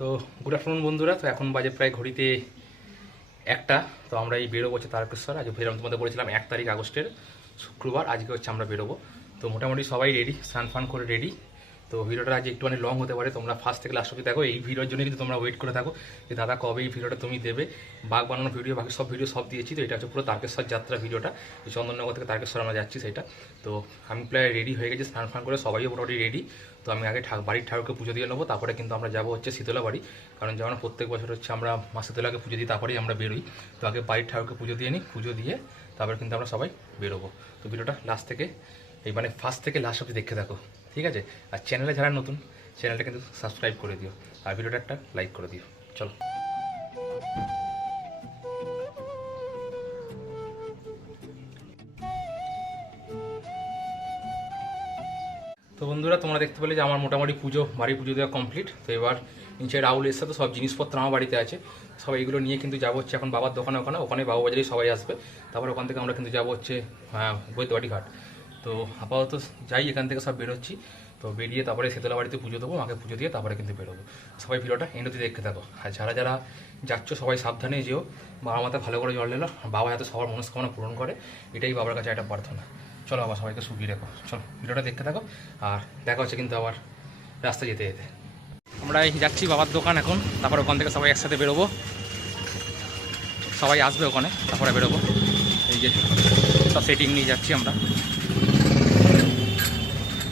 তো good afternoon বন্ধুরা, তো এখন বাজে প্রায় ঘড়িতে একটা, তো আমরা এই বেরোবো হচ্ছে তারকেশ্বর। আজ ফেরাম তোমাদের বলেছিলাম এক তারিখ আগস্টের শুক্রবার, আজকে হচ্ছে আমরা বেরোবো। তো মোটামুটি সবাই রেডি স্নান ফান করে রেডি তো ভিডিওটা আজ একটুখানি লং হতে পারে, তোমরা ফার্স্ট থেকে লাস্ট অব্দি দেখো। এই ভিডিওর জন্য কিন্তু তোমরা ওয়েট করে থাকো যে দাদা কবে এই ভিডিওটা তুমি দেবে। বাঘ বানানোর ভিডিও, বাকি সব ভিডিও সব দিয়েছি, তো এটা হচ্ছে পুরো তারকেশ্বর যাত্রা ভিডিওটা। চন্দননগর থেকে তারকেশ্বর আমরা যাচ্ছি সেটা। তো আমি প্রায় রেডি হয়ে গেছি, স্নান ফান করে সবাই মোটামুটি রেডি তো আমি আগে বাড়ির ঠাকুরকে পুজো দিয়ে নেব, তারপরে কিন্তু আমরা যাব হচ্ছে শীতলা বাড়ি। কারণ যেমন প্রত্যেক বছর হচ্ছে আমরা মা শীতলাকে পুজো দিই, তারপরেই আমরা বেরোই। তো আগে বাড়ির ঠাকুরকে পুজো দিয়ে নিই, পুজো দিয়ে তারপরে কিন্তু আমরা সবাই বেরোবো। তো ভিডিওটা লাস্ট থেকে, এই মানে ফার্স্ট থেকে লাস্ট অব্দি দেখতে থাকো, ঠিক আছে? আর চ্যানেলে যারা নতুন চ্যানেলটা কিন্তু সাবস্ক্রাইব করে দিও। আর ভিডিওটা একটা লাইক করে দিও। চলো। তোমরা দেখতে পেলে যে আমার মোটামুটি পুজো বাড়ি পুজো দেওয়া কমপ্লিট তো এবার নিচে রাহুল এসে তো সব জিনিসপত্র আমার বাড়িতে আছে। সব এইগুলো নিয়ে কিন্তু যাব হচ্ছে এখন বাবার দোকানে ওখানে ওখানে বাবু বাজারেই সবাই আসবে। তারপর ওখান থেকে আমরা কিন্তু যাব হচ্ছে হ্যাঁ, বৈদ্যবাটি ঘাট। তো আপাতত যাই এখান থেকে সব বেরোচ্ছি। তো বেরিয়ে তারপরে শীতলা বাড়িতে পুজো দেবো মাকে পুজো দিয়ে তারপরে কিন্তু বেরোবো। সবাই ভিডিওটা এন্ডতে দেখতে থাকো। আর যারা যারা যাচ্ছ সবাই সাবধানে যেও। বাবা মাথায় ভালো করে জল নিল বাবা যাতে সবার মনস্কামনা পূরণ করে এটাই বাবার কাছে একটা প্রার্থনা। চলো আবার সবাইকে সুখী রেখো। চলো, ভিডিওটা দেখতে থাকো, আর দেখা হচ্ছে কিন্তু আবার রাস্তা যেতে যেতে। আমরা যাচ্ছি বাবার দোকান এখন, তারপর ওখান থেকে সবাই একসাথে বেরোবো। সবাই আসবে ওখানে, তারপরে বেরোবো। এই যে সব সেটিং নিয়ে যাচ্ছি আমরা।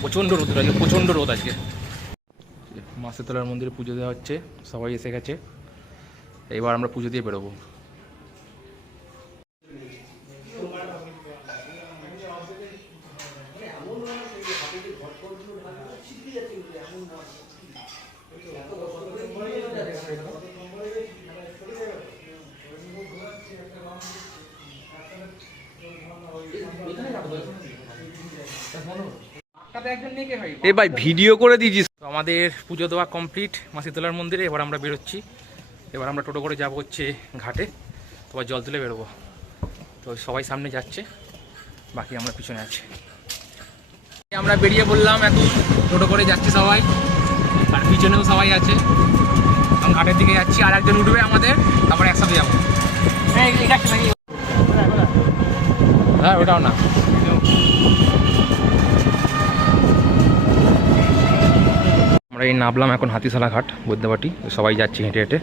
প্রচণ্ড রোদ আজকে, প্রচণ্ড রোদ আজকে। মা শীতলার মন্দিরে পুজো দেওয়া হচ্ছে, সবাই এসে গেছে। এবার আমরা পুজো দিয়ে বেরোবো। এ ভাই, ভিডিও করে দিয়েছিস। আমাদের পুজো দেওয়া কমপ্লিট মা শীতলার মন্দিরে, এবার আমরা বেরোচ্ছি। এবার আমরা টোটো করে যাব হচ্ছে ঘাটে তোমার জল তুলে বেরোবো। তো সবাই সামনে যাচ্ছে, বাকি আমরা পিছনে আছি। আমরা বেরিয়ে বললাম এখন টোটো করে যাচ্ছি সবাই। আর পিছনেও সবাই আছে। আমি ঘাটের দিকে যাচ্ছি আর একজন উঠবে আমাদের তারপরে একসাথে যাব। হ্যাঁ ওটাও না। আমরা এই নামলাম এখন হাতিশালা ঘাট বৈদ্যবাটি সবাই যাচ্ছি হেঁটে হেঁটে।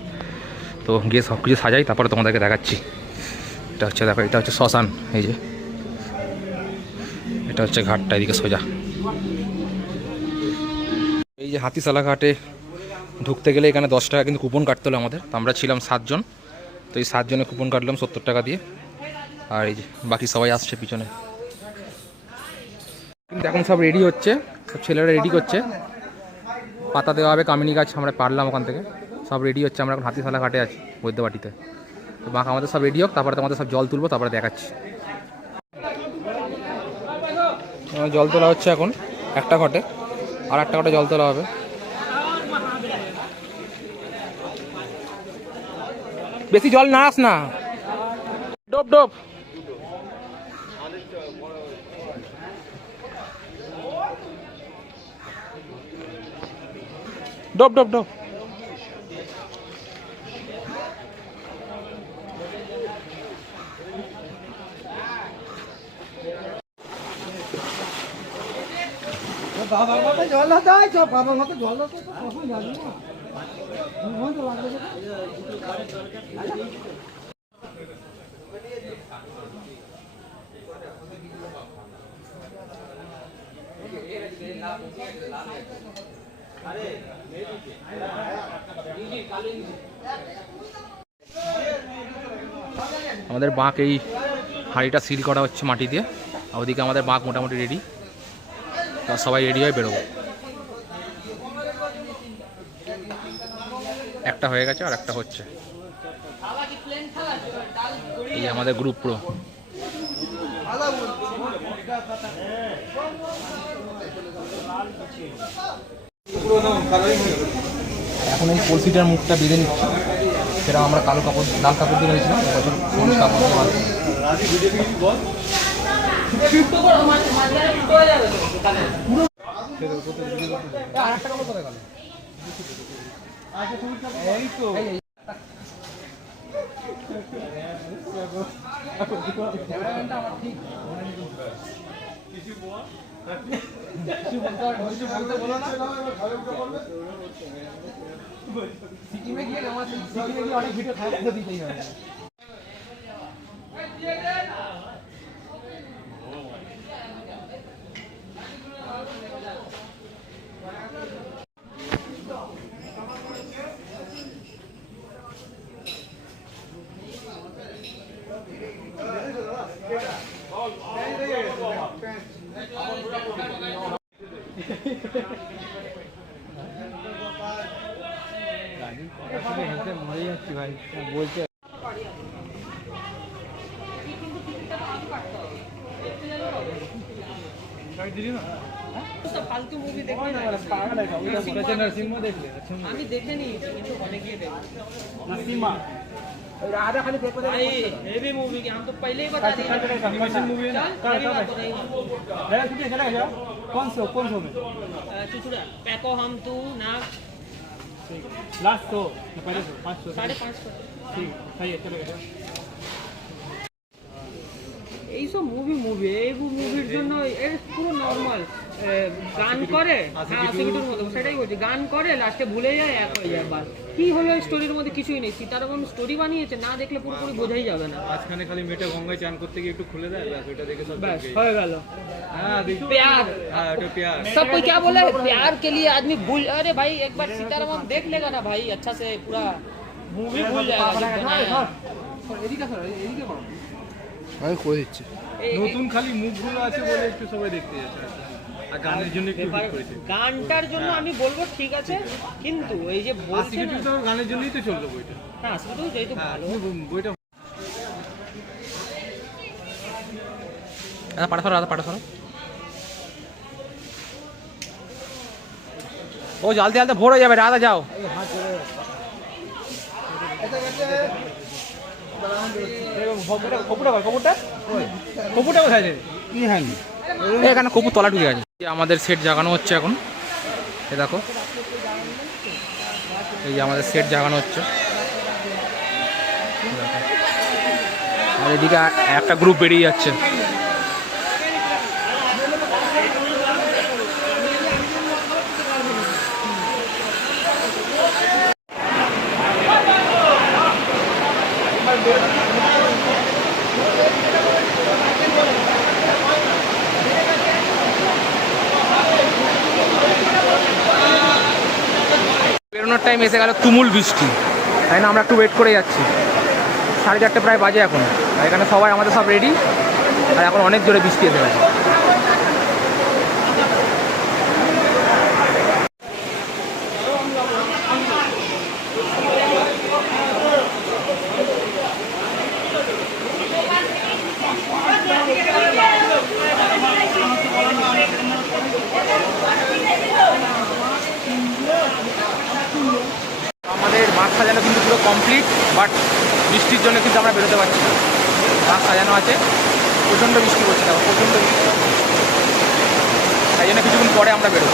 তো গিয়ে সব কিছু সাজাই তারপরে তোমাদেরকে দেখাচ্ছি। এটা হচ্ছে দেখো এটা হচ্ছে শ্মশান এই যে। এটা হচ্ছে ঘাটটা, এদিকে সোজা। এই যে হাতিশালা ঘাটে ঢুকতে গেলে এখানে দশ টাকা কিন্তু কুপন কাটতে হলো আমাদের। তো আমরা ছিলাম সাতজন, তো এই সাতজনে কুপন কাটলাম সত্তর টাকা দিয়ে। আর এই যে বাকি সবাই আসছে পিছনে। কিন্তু এখন সব রেডি হচ্ছে, সব ছেলেরা রেডি করছে। পাতা দেওয়া হবে, কামিনী গাছ আমরা পারলাম ওখান থেকে। সব রেডি হচ্ছে, আমরা এখন হাতিশালা ঘাটে আছি বৈদ্যবাটিতে। তো বাঁক আমাদের সব রেডি হোক, তারপরে তোমাদের সব জল তুলবো, তারপরে দেখাচ্ছি আমার জল তোলা হচ্ছে এখন, একটা ঘটে, আর একটা ঘটে জল তোলা হবে। বেশি জল না আস না। ডোপ ডোপ। ডোপ ডোপ ডোপ। আমাদের বাঁক এই হাঁড়িটা সিল করা হচ্ছে মাটি দিয়ে। ওদিকে আমাদের বাঁক মোটামুটি রেডি তো সবাই রেডি হয়ে বেরোবো। একটা হয়ে গেছে আর একটা হচ্ছে। এই আমাদের গ্রুপ প্রো। এখন এই কলসিটার মুখটা বেঁধে নিচ্ছি। সেটা আমরা কালো কাপড়, লাল কাপড় দিয়ে এবছর কাপড় সিকিমে গিয়ে আমার সিকিমে গিয়ে অনেক ভিডিও করে দিতেই হবে। বলছে ফালতু মুভি দেখবি না আমি দেখে নিয়েছি কিন্তু हॉल गए देखो आधा खाली देखो भाई हेवी मूवी की हम तो पहले ही बता दिए एनिमेशन मूवी है ना चल मेरी बात हो रही है मेरा कितने चला गया कौन से कौन से में अ, चुचुड़ा पैको हम तू नाग लास्ट तो पहले सो पाँच सौ साढ़े पाँच सौ ठीक सही है चलो এইসব মুভি মুভি এই মুভির জন্য এর পুরো নর্মাল গান করে হ্যাঁ আশিকিটুর মতো সেটাই বলছি গান করে লাস্টে ভুলে যায় এক হয়ে যায় বাস কি হলো স্টোরির মধ্যে কিছুই নেই সীতারামন স্টোরি বানিয়েছে না দেখলে পুরোপুরি বোঝাই যাবে না মাঝখানে খালি মেয়েটা গঙ্গায় চান করতে গিয়ে একটু খুলে দেয় ব্যাস ওইটা দেখে সব ব্যাস দেখে। হয়ে গেল হ্যাঁ দেখ प्यार হ্যাঁ ওটা পেয়ার सब कोई क्या बोला है प्यार के लिए आदमी भूल अरे भाई एक बार सीतारामन देख लेगा ना भाई अच्छा से पूरा मूवी भूल जाएगा আমি করে দিচ্ছি। নতুন খালি মুখগুলো আছে বলে একটু সবাই দেখতে যাচ্ছে আর গানের জন্য একটু হিট করেছে। গানটার জন্য আমি বলব ঠিক আছে কিন্তু এই যে বলছে না গানের জন্যই তো চলল বইটা। হ্যাঁ সেটা তো যেহেতু হ্যাঁ ভালো। বইটা দাদা পাঠা সরো দাদা পাঠা সরো ও জলদি জলদি ভোর হয়ে যাবে রাধা যাও। এখানে কপুর তলা ঢুকে আছে আমাদের সেট জাগানো হচ্ছে এখন। এ দেখো। এই যে আমাদের সেট জাগানো হচ্ছে। আর এদিকে একটা গ্রুপ বেরিয়ে যাচ্ছে। টাইম এসে গেল তুমুল বৃষ্টি। তাই না, আমরা একটু ওয়েট করে যাচ্ছি। সাড়ে চারটে প্রায় বাজে এখন। আর এখানে সবাই আমাদের সব রেডি আর এখন অনেক জোরে বৃষ্টি এসে গেছে। বাট বৃষ্টির জন্য কিন্তু আমরা বেরোতে পারছি না। রাত সাজানো আছে, প্রচণ্ড বৃষ্টি পড়ছে তারপর প্রচণ্ড বৃষ্টি তাই জন্য কিছুক্ষণ পরে আমরা বেরোব।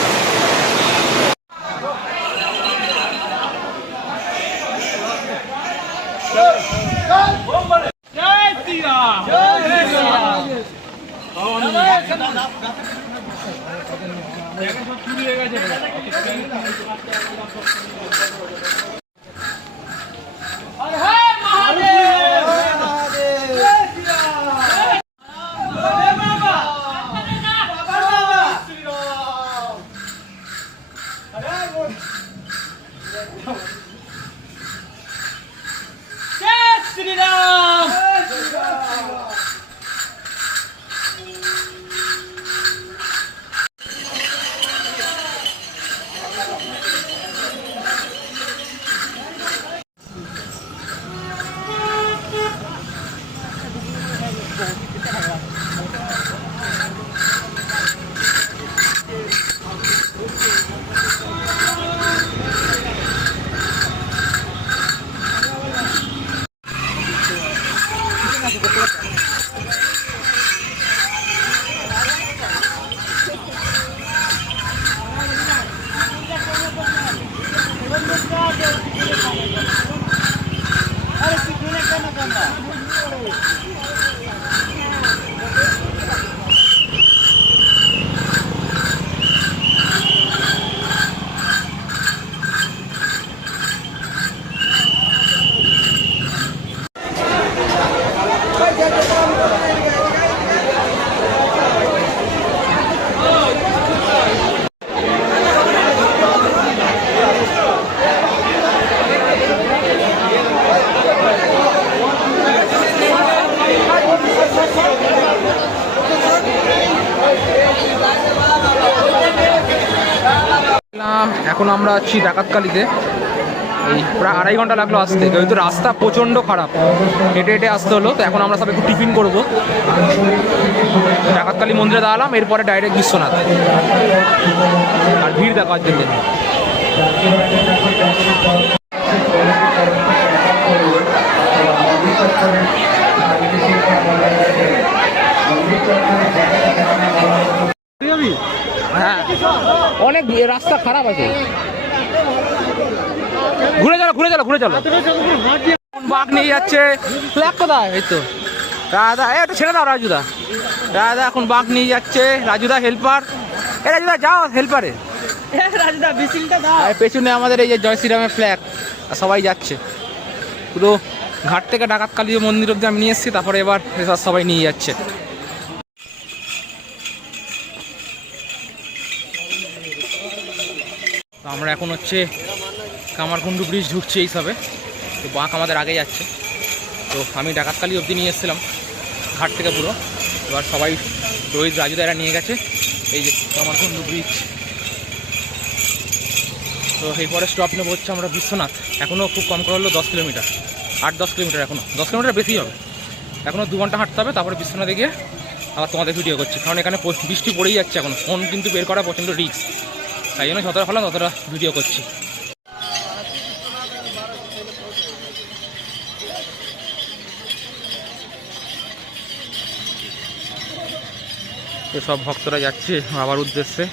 আমরা আছি ডাকাতকালিতে। এই প্রায় আড়াই ঘণ্টা লাগল আসতে। কিন্তু রাস্তা প্রচণ্ড খারাপ হেঁটে হেঁটে আসতে হলো তো এখন আমরা সব একটু টিফিন করব। ডাকাতকালী মন্দিরে দাঁড়ালাম এরপরে ডাইরেক্ট বিশ্বনাথ। আর ভিড় দেখার জন্য হ্যাঁ। অনেক রাস্তা খারাপ আছে। ঘুরে চলো ঘুরে চলো ঘুরে চলো। বাঘ নিয়ে যাচ্ছে। ফ্ল্যাগ কোথায়? এই তো। রাজা এ একটা ছেড়ে দাও রাজুদা। রাজা এখন বাঘ নিয়ে যাচ্ছে। রাজুদা হেল্পার এ রাজুদা যাও হেল্পারে পেছনে আমাদের এই যে জয় শ্রীরামের ফ্ল্যাগ সবাই যাচ্ছে। পুরো ঘাট থেকে ডাকাত কালী মন্দির অব্দি আমি নিয়ে এসেছি তারপরে এবার সবাই নিয়ে যাচ্ছে। আমরা এখন হচ্ছে কামারকুণ্ডু ব্রিজ ঢুকছি এই সবে। তো বাঁক আমাদের আগে যাচ্ছে। তো আমি ডাকাতকালি অবধি নিয়ে এসেছিলাম, ঘাট থেকে পুরো। এবার সবাই রোহিত রাজুদারা নিয়ে গেছে। এই যে কামারকুণ্ডু ব্রিজ তো এরপরে স্টপ নেব হচ্ছে আমরা বিশ্বনাথ। এখনও খুব কম করে হলো দশ কিলোমিটার। আট, দশ কিলোমিটার এখনও দশ কিলোমিটার বেশি হবে। এখনও দু ঘণ্টা হাঁটতে হবে, তারপরে বিশ্বনাথে গিয়ে আবার তোমাদের ভিডিও করছি। কারণ এখানে বৃষ্টি পড়েই যাচ্ছে এখন। ফোন কিন্তু বের করা প্রচণ্ড রিস্ক তাই জন্য যতটা ভালো ততটা ভিডিও করছি। সব ভক্তরা যাচ্ছে বাবার উদ্দেশ্যে।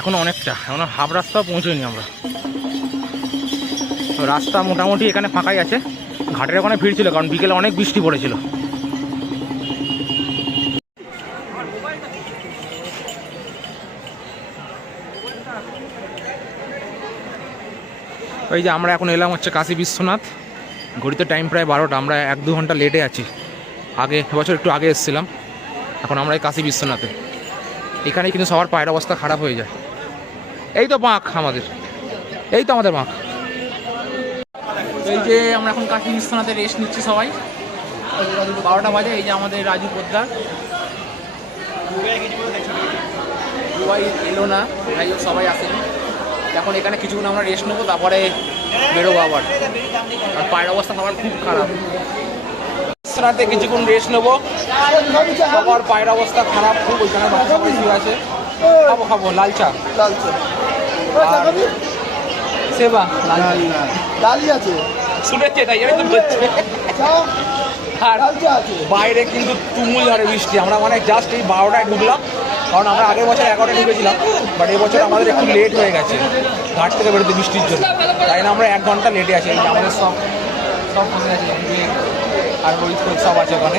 এখনও অনেকটা, এখনও হাফ রাস্তাও পৌঁছইনি আমরা। রাস্তা মোটামুটি এখানে ফাঁকাই আছে। ঘাটের ওখানে ভিড় ছিল, কারণ বিকেলে অনেক বৃষ্টি পড়েছিল। ওই যে আমরা এখন এলাম হচ্ছে কাশী বিশ্বনাথ। ঘড়িতে টাইম প্রায় বারোটা, আমরা এক দু ঘণ্টা লেটে আছি। আগে, এবছর একটু আগে এসেছিলাম। এখন আমরা এই কাশী বিশ্বনাথে। এখানে কিন্তু সবার পায়ের অবস্থা খারাপ হয়ে যায়। এই তো বাঁক আমাদের। এই তো আমাদের বাঁক। এই যে আমরা এখন কাশী বিশ্বনাথে রেস্ট নিচ্ছি সবাই। বারোটা বাজে, এই যে আমাদের রাজু পোদ্দার। এলো না হোক, সবাই আসেনি। এখন এখানে কিছুক্ষণ আমরা রেস্ট নেব তারপরে বেরোবো আবার। আর পায়ের অবস্থা সবার খুব খারাপ। বিশ্বনাথে কিছুক্ষণ রেস্ট নেব সবার পায়ের অবস্থা খারাপ খুব ওইখানে বাচ্চা আছে। খাব খাব লাল চা। আর সেবা লাল চা। আছে। শুনেছে তাই জন্য তো বলছে আর বাইরে কিন্তু তুমুল ঝড়ে বৃষ্টি। আমরা মানে জাস্ট এই বারোটায় ঢুকলাম কারণ আমরা আগের বছর এগারোটায় ঢুকেছিলাম বাট এবছর আমাদের একটু লেট হয়ে গেছে, ঘাট থেকে বেরোতে বৃষ্টির জন্য। তাই না আমরা এক ঘণ্টা লেটে যে আমাদের সব সব আছে আর রোহিত ফোহিত সব আছে ওখানে।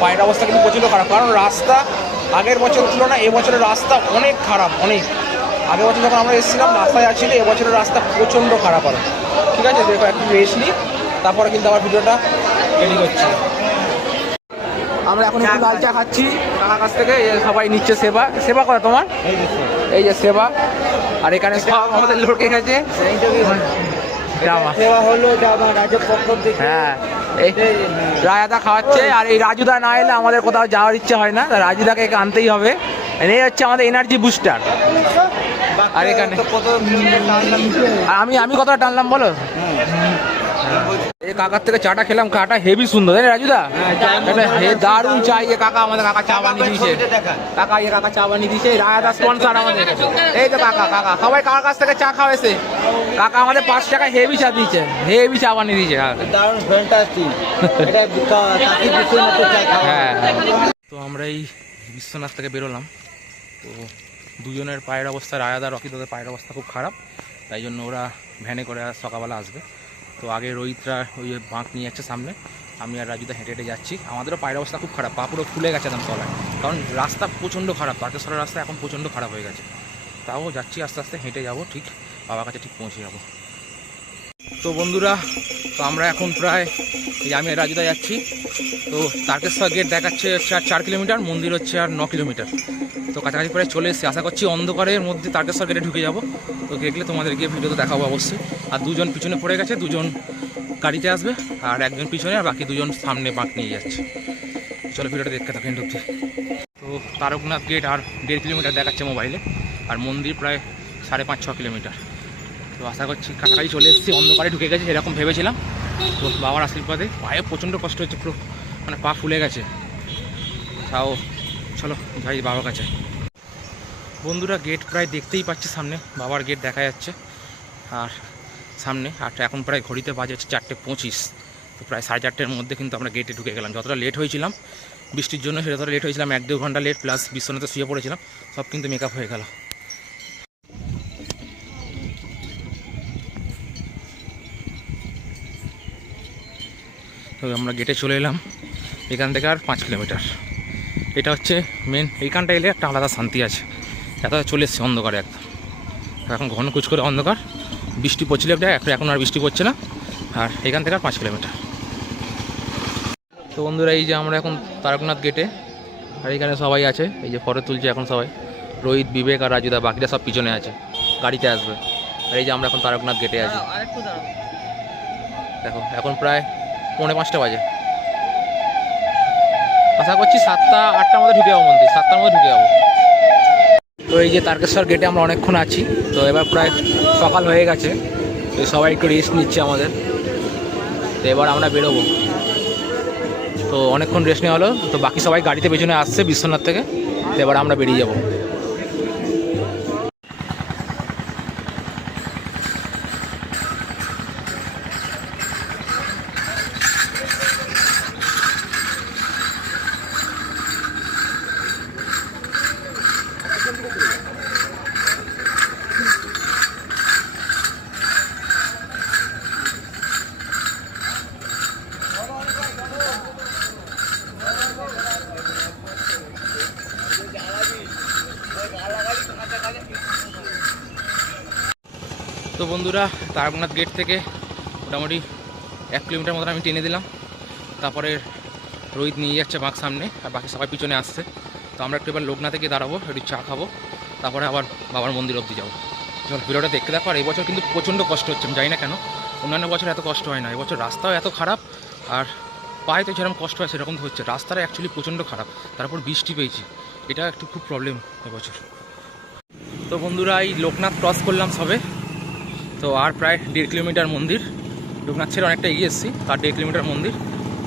পায়ের অবস্থা কিন্তু প্রচণ্ড খারাপ, কারণ রাস্তা আগের বছর তুলনায় এবছরের রাস্তা অনেক খারাপ, অনেক। আগের বছর যখন আমরা এসেছিলাম, রাস্তায় যাচ্ছিল এবছরের রাস্তা প্রচণ্ড খারাপ হবে। ঠিক আছে, দেখো, একটু রেস্ট নিই, তারপরে কিন্তু আবার ভিডিওটা রেডি করছি। আমরা এখন একটু লাল চা খাচ্ছি। কাকার কাছ থেকে সবাই নিচ্ছে সেবা। সেবা করা তোমার? এই যে সেবা। আর এখানে সব আমাদের লোকে গেছে। হ্যাঁ এই রাজাদা খাওয়াচ্ছে। আর এই রাজুদা না এলে আমাদের কোথাও যাওয়ার ইচ্ছে হয় না। রাজুদাকে আনতেই হবে। এই হচ্ছে আমাদের এনার্জি বুস্টার আর এখানে আর আমি আমি কতটা টানলাম বলো? এই কাকার থেকে চাটা খেলাম কাটা হেভি সুন্দর তাই না রাজুদা এটা হে দারুণ চাই এ কাকা আমাদের কাকা চা বানিয়ে দিয়েছে। কাকা ইয়ে কাকা চা বানিয়ে দিয়েছে রায়দা স্পন্সর আমাদের। এই তো কাকা কাকা সবাই কাকার কাছ থেকে চা খাওয়াইছে? কাকা আমাদের পাঁচ টাকা হেভি চা দিয়েছে হেভি চা বানিয়ে দিয়েছে দারুণ ফ্যান্টাস্টিক চা হ্যাঁ। তো আমরা এই বিশ্বনাথ থেকে বেরোলাম। তো দুজনের পায়ের অবস্থা রায়াদা রকি তোদের পায়ের অবস্থা খুব খারাপ। তাই জন্য ওরা ভ্যানে করে সকালবেলা আসবে। তো আগে রোহিতরা ওই বাঁক নিয়ে যাচ্ছে সামনে। আমি আর রাজুদা হেঁটে হেঁটে যাচ্ছি। আমাদেরও পায়ের অবস্থা খুব খারাপ, পা পুরো গেছে একদম তলায়। কারণ রাস্তা প্রচণ্ড খারাপ, তারকেশ্বরের রাস্তা এখন প্রচণ্ড খারাপ হয়ে গেছে। তাও যাচ্ছি আস্তে আস্তে, হেঁটে যাব, ঠিক বাবার কাছে ঠিক পৌঁছে যাব। তো বন্ধুরা, তো আমরা এখন প্রায় এই আমি রাজুদা যাচ্ছি। তো তারকেশ্বর গেট দেখাচ্ছে হচ্ছে আর চার কিলোমিটার, মন্দির হচ্ছে আর ন কিলোমিটার। তো কাছাকাছি প্রায় চলে এসেছি। আশা করছি অন্ধকারের মধ্যে তারকেশ্বর গেটে ঢুকে যাব। তো দেখলে তোমাদের গিয়ে ভিডিও তো দেখাবো অবশ্যই। আর দুজন পিছনে পড়ে গেছে, দুজন গাড়িতে আসবে, আর একজন পিছনে, আর বাকি দুজন সামনে বাঁক নিয়ে যাচ্ছে। চলো ভিডিওটা দেখতে থাকেন ঢুকতে তো তারকনাথ গেট আর দেড় কিলোমিটার দেখাচ্ছে মোবাইলে আর মন্দির প্রায় সাড়ে পাঁচ, ছ কিলোমিটার। তো আশা করছি কাছাকাছি চলে এসেছি, অন্ধকারে ঢুকে গেছে এরকম ভেবেছিলাম। তো বাবার আশীর্বাদে, পায়ে প্রচণ্ড কষ্ট হচ্ছে, পুরো মানে পা ফুলে গেছে। তাও চলো যাই বাবার কাছে। বন্ধুরা গেট প্রায় দেখতেই পাচ্ছি সামনে, বাবার গেট দেখা যাচ্ছে আর সামনে, আর এখন প্রায় ঘড়িতে বাজে হচ্ছে চারটে পঁচিশ। তো প্রায় সাড়ে চারটের মধ্যে কিন্তু আমরা গেটে ঢুকে গেলাম। যতটা লেট হয়েছিলাম, বৃষ্টির জন্য সেটা ততটা লেট হয়েছিলাম, এক দু ঘণ্টা লেট প্লাস বিশ্বনাথে শুয়ে পড়েছিলাম, সব কিন্তু মেকআপ হয়ে গেল। তো আমরা গেটে চলে এলাম। এখান থেকে আর পাঁচ কিলোমিটার। এটা হচ্ছে মেন এইখানটা এলে একটা আলাদা শান্তি আছে। এত চলে এসছে অন্ধকারে একদম। এখন ঘন কুচ করে অন্ধকার। বৃষ্টি পড়ছিল একটা, এখন আর বৃষ্টি পড়ছে না। আর এখান থেকে আর পাঁচ কিলোমিটার। তো বন্ধুরা, এই যে আমরা এখন তারকনাথ গেটে আর এখানে সবাই আছে। এই যে ফটো তুলছে এখন সবাই। রোহিত, বিবেক আর রাজুদা, বাকিরা সব পিছনে আছে। গাড়িতে আসবে। আর এই যে আমরা এখন তারকনাথ গেটে আছি। দেখো, এখন প্রায় পৌনে পাঁচটা বাজে। আশা করছি সাতটা, আটটার মধ্যে ঢুকে যাব মন্দির, সাতটার মধ্যে ঢুকে যাব। তো এই যে তারকেশ্বর গেটে আমরা অনেকক্ষণ আছি, তো এবার প্রায় সকাল হয়ে গেছে, তো সবাই একটু রেস্ট নিচ্ছে আমাদের। তো এবার আমরা বেরোবো। তো অনেকক্ষণ রেস্ট নেওয়া হলো, তো বাকি সবাই গাড়িতে পেছনে আসছে বিশ্বনাথ থেকে, তো এবার আমরা বেরিয়ে যাব। বন্ধুরা তারকনাথ গেট থেকে মোটামুটি এক কিলোমিটার মতন আমি টেনে দিলাম। তারপরে রোহিত নিয়ে যাচ্ছে বাঁক সামনে, আর বাকি সবাই পিছনে আসছে। তো আমরা একটু এবার লোকনাথে গিয়ে দাঁড়াবো, একটু চা খাব। তারপরে আবার বাবার মন্দির অবধি যাব। চল, ভিডিওটা দেখতে দেখো আর এই বছর কিন্তু প্রচণ্ড কষ্ট হচ্ছে, আমি জানি না কেন। অন্যান্য বছর এত কষ্ট হয় না এবছর রাস্তাও এত খারাপ, আর পায়ে তো যেরকম কষ্ট হয় সেরকম হচ্ছে। রাস্তাটা অ্যাকচুয়ালি প্রচণ্ড খারাপ তারপর বৃষ্টি পেয়েছি। এটা একটু খুব প্রবলেম এবছর তো বন্ধুরা, এই লোকনাথ ক্রস করলাম সবে। তো আর প্রায় দেড় কিলোমিটার মন্দির। লোকনাথ ছেড়ে অনেকটা এগিয়ে এসেছি আর দেড় কিলোমিটার মন্দির।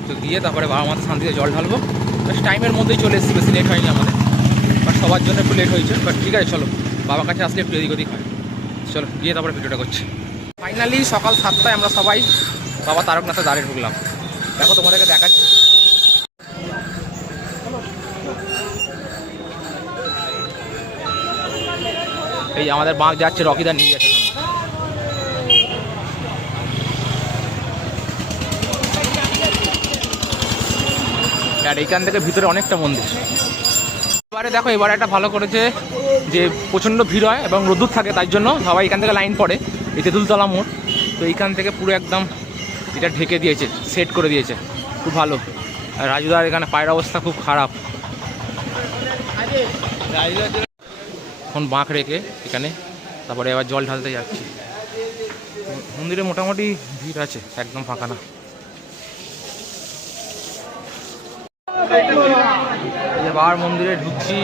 তো গিয়ে তারপরে বাবা মাথা শান্তিতে জল ঢালবো। বেশ টাইমের মধ্যেই চলে এসেছি, বেশি লেট হয়নি আমাদের। বাট সবার জন্য একটু লেট হয়েছে, বাট ঠিক আছে, চলো। বাবার কাছে আসলে একটু এদিক ওদিক হয়। চলো, গিয়ে তারপরে ভিডিওটা করছি। ফাইনালি সকাল সাতটায় আমরা সবাই বাবা তারকনাথে দাঁড়িয়ে ঢুকলাম। দেখো, তোমাদেরকে দেখাচ্ছি। এই আমাদের বাঁক যাচ্ছে রকিদা নিয়ে যাচ্ছে আর এইখান থেকে ভিতরে অনেকটা মন্দির। এবারে দেখো, এবারে একটা ভালো করেছে যে প্রচণ্ড ভিড় হয় এবং রোদ্দুর থাকে তার জন্য সবাই এখান থেকে লাইন পড়ে। এই তেঁতুলতলা মোড়, তো এইখান থেকে পুরো একদম এটা ঢেকে দিয়েছে, সেট করে দিয়েছে। খুব ভালো। আর রাজুদার এখানে পায়ের অবস্থা খুব খারাপ। এখন বাঁক রেখে এখানে, তারপরে এবার জল ঢালতে যাচ্ছি। মন্দিরে মোটামুটি ভিড় আছে, একদম ফাঁকা না। বাবার মন্দিরে ঢুকছি।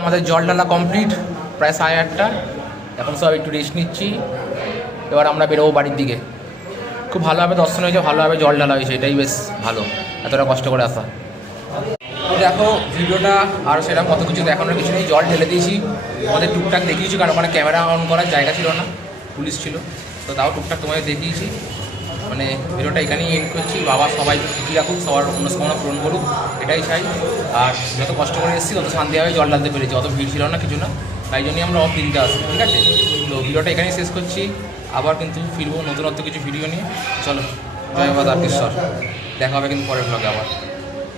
আমাদের জল ঢালা কমপ্লিট, প্রায় সাড়ে আটটা। এখন সব একটু রেস্ট নিচ্ছি। এবার আমরা বেরোবো বাড়ির দিকে। খুব ভালোভাবে দর্শন হয়েছে ভালোভাবে জল ঢালা হয়েছে, এটাই বেশ ভালো, এতটা কষ্ট করে আসা। দেখো, ভিডিওটা আর সেরকম কত কিছু দেখানোর কিছু নেই, জল ঢেলে দিয়েছি। আমাদের টুকটাক দেখিয়েছি, কারণ ওখানে ক্যামেরা অন করার জায়গা ছিল না, পুলিশ ছিল, তো তাও টুকটাক তোমাদের দেখিয়েছি। মানে ভিডিওটা এখানেই এন্ড করছি, বাবা সবাই সুখী রাখুক, সবার মনস্কামনা পূরণ করুক, এটাই চাই। আর যত কষ্ট করে এসেছি, তত শান্তিভাবে জল ঢালতে পেরেছি, অত ভিড় ছিল না, কিছু না, তাই জন্যই আমরা অফ দিনতে আসি ঠিক আছে? তো ভিডিওটা এখানেই শেষ করছি। আবার কিন্তু ফিরবো, নতুনত্ব কিছু ভিডিও নিয়ে। চলো, জয় বাদ দেখা হবে কিন্তু পরের ব্লগে আবার।